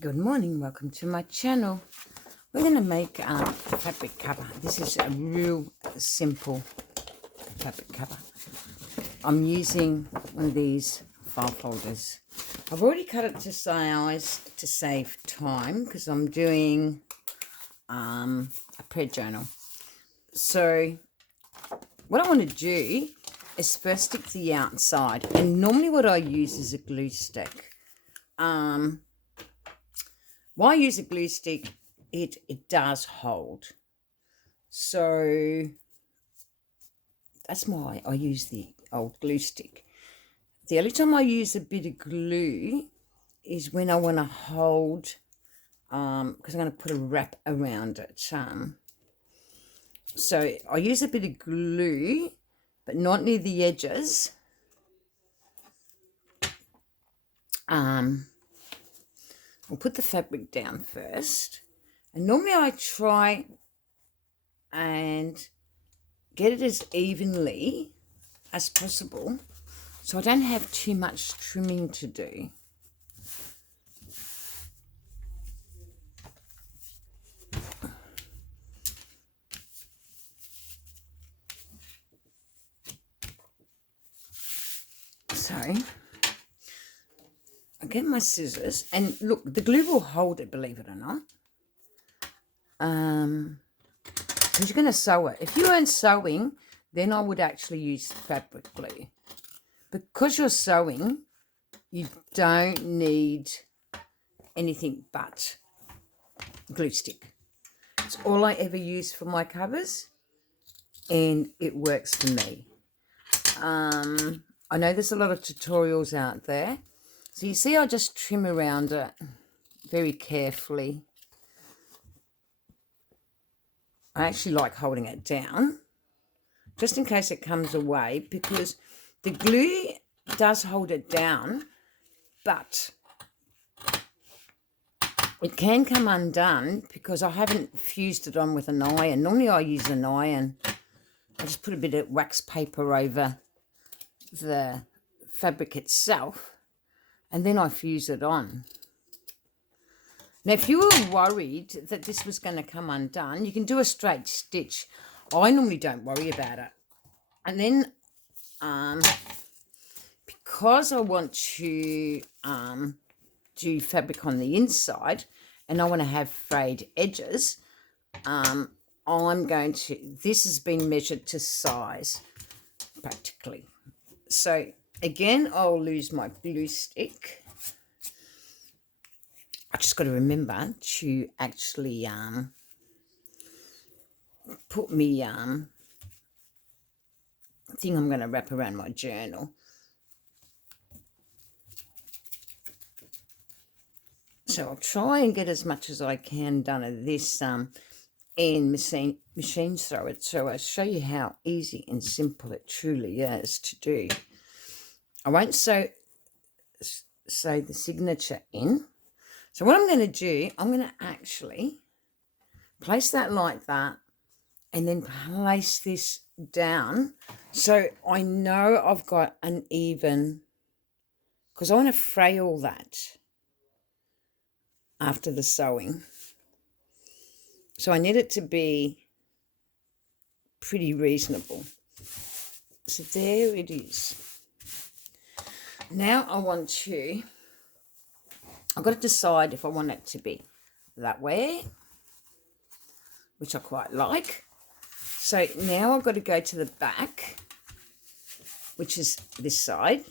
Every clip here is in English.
Good morning, welcome to my channel. We're going to make a fabric cover. This is a real simple fabric cover. I'm using one of these file folders. I've already cut it to size to save time because I'm doing a prayer journal. So what I want to do is first stick the outside, and normally what I use is a glue stick. Why I use a glue stick, it does hold. So that's why I use the old glue stick. The only time I use a bit of glue is when I want to hold, because I'm going to put a wrap around it. So I use a bit of glue, but not near the edges. I'll put the fabric down first. And normally I try and get it as evenly as possible so I don't have too much trimming to do. So I get my scissors, and look, the glue will hold it, believe it or not. Because you're going to sew it. If you weren't sewing, then I would actually use fabric glue. Because you're sewing, you don't need anything but glue stick. It's all I ever use for my covers, and it works for me. I know there's a lot of tutorials out there. So you see I just trim around it very carefully. I actually like holding it down just in case it comes away, because the glue does hold it down, but it can come undone because I haven't fused it on with an iron. Normally I use an iron. I just put a bit of wax paper over the fabric itself, and then I fuse it on. Now, if you were worried that this was going to come undone, you can do a straight stitch. I normally don't worry about it. And then because I want to do fabric on the inside and I want to have frayed edges, I'm going to, this has been measured to size practically. So again, I'll lose my glue stick. I just got to remember to actually put me thing I'm going to wrap around my journal. So I'll try and get as much as I can done of this and machine sew it. So I'll show you how easy and simple it truly is to do. I won't sew the signature in. So what I'm going to do, I'm going to actually place that like that and then place this down so I know I've got an even, because I want to fray all that after the sewing. So I need it to be pretty reasonable. So there it is. Now I've got to decide if I want it to be that way, which I quite like. So now I've got to go to the back, which is this side.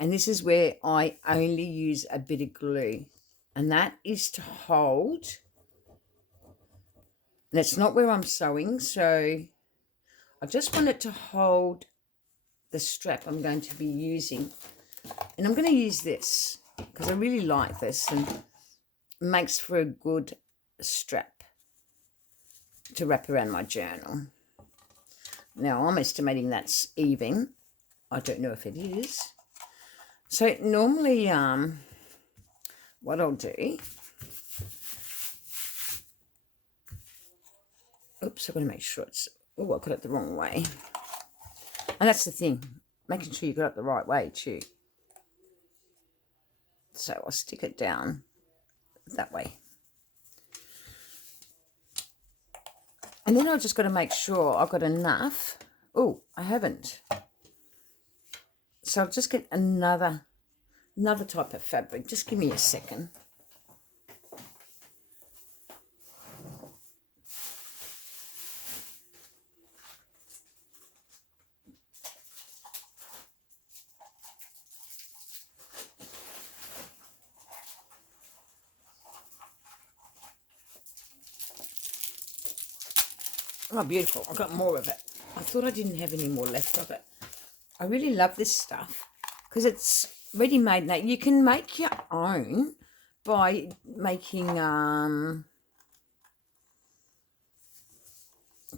And this is where I only use a bit of glue. And that is to hold. That's not where I'm sewing. So I just want it to hold the strap I'm going to be using. And I'm going to use this because I really like this and it makes for a good strap to wrap around my journal. Now I'm estimating that's even. I don't know if it is. So normally what I'll do, oops, I've got to make sure it's, oh, I got it the wrong way. And that's the thing, making sure you got it the right way too. So I'll stick it down that way. And then I've just got to make sure I've got enough. Oh, I haven't. So I'll just get another type of fabric. Just give me a second. Oh, beautiful. I've got more of it. I thought I didn't have any more left of it. I really love this stuff because it's ready-made. Now, you can make your own by making,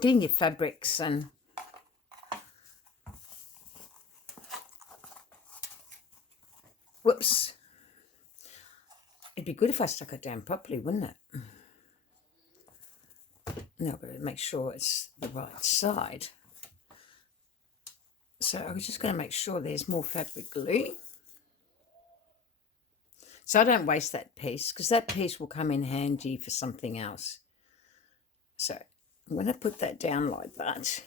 getting your fabrics and whoops. It'd be good if I stuck it down properly, wouldn't it? Now I've got to make sure it's the right side. So I'm just going to make sure there's more fabric glue. So I don't waste that piece because that piece will come in handy for something else. So I'm going to put that down like that.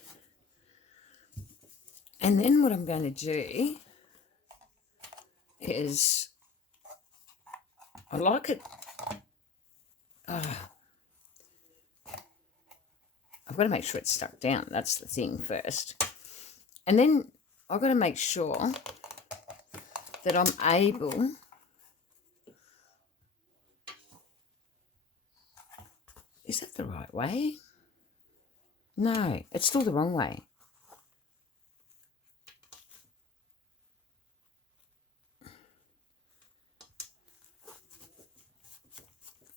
And then what I'm going to do is, I like it. I've got to make sure it's stuck down. That's the thing first. And then I've got to make sure that I'm able is that the right way? No, it's still the wrong way.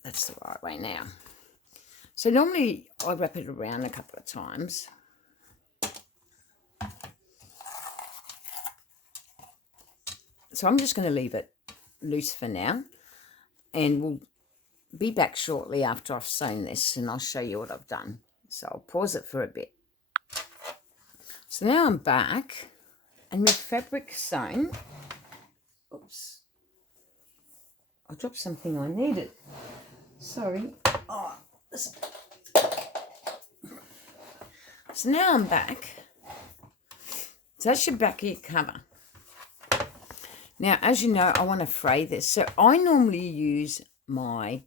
That's the right way now. So normally I wrap it around a couple of times. So I'm just going to leave it loose for now. And we'll be back shortly after I've sewn this and I'll show you what I've done. So I'll pause it for a bit. So now I'm back and my fabric sewn. Oops. I dropped something I needed. Sorry. Oh, so now I'm back. So that's your back of your cover. Now, as you know, I want to fray this. So I normally use my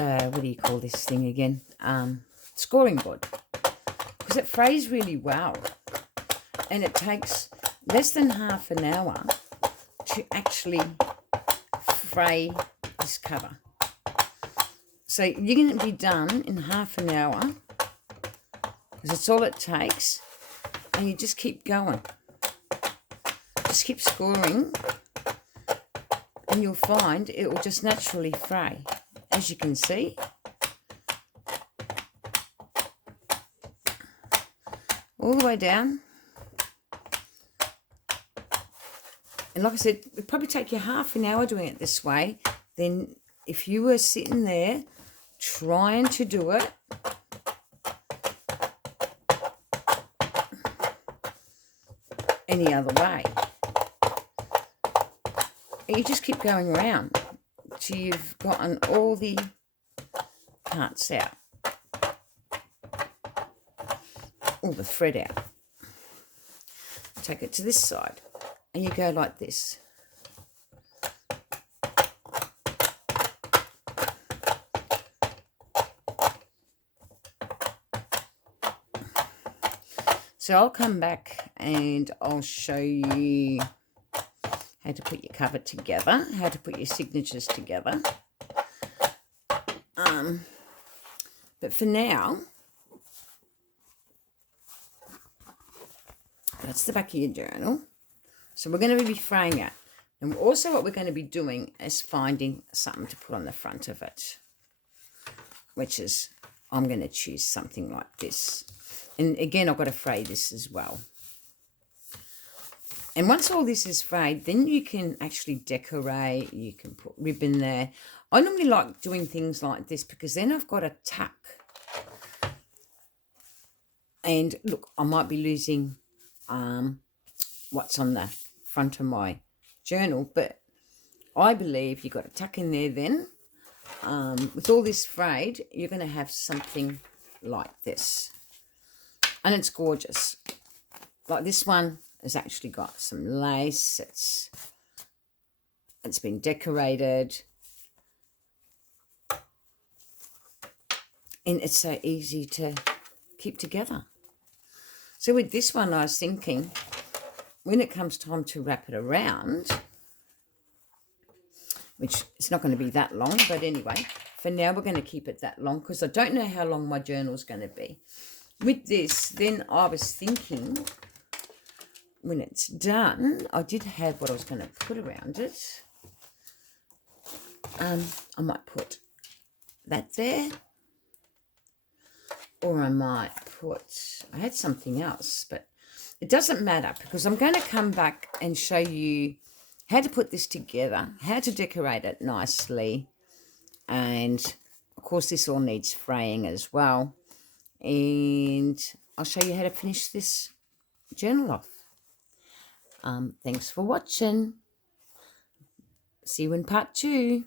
what do you call this thing again? Scoring board. Because it frays really well. And it takes less than half an hour to actually fray this cover. So you're going to be done in half an hour because that's all it takes, and you just keep going. Just keep scoring and you'll find it will just naturally fray, as you can see. All the way down. And like I said, it'd probably take you half an hour doing it this way. Then if you were sitting there trying to do it, any other way, and you just keep going around till you've gotten all the parts out, all the thread out. Take it to this side. And you go like this. So I'll come back and I'll show you how to put your cover together, how to put your signatures together. But for now, that's the back of your journal. So we're going to be fraying it. And also what we're going to be doing is finding something to put on the front of it, which is, I'm going to choose something like this. And again, I've got to fray this as well. And once all this is frayed, then you can actually decorate. You can put ribbon there. I normally like doing things like this because then I've got a tuck And look, I might be losing what's on the front of my journal, but I believe you've got to tuck in there then. With all this frayed, you're going to have something like this. And it's gorgeous. Like this one has actually got some lace. It's been decorated. And it's so easy to keep together. So with this one, I was thinking, when it comes time to wrap it around, which it's not going to be that long, but anyway, for now we're going to keep it that long because I don't know how long my journal's going to be. With this, then I was thinking, when it's done, I did have what I was going to put around it. I might put that there. Or I might put, I had something else, but it doesn't matter because I'm going to come back and show you how to put this together, how to decorate it nicely. And of course, this all needs fraying as well. And I'll show you how to finish this journal off. Thanks for watching. See you in part 2.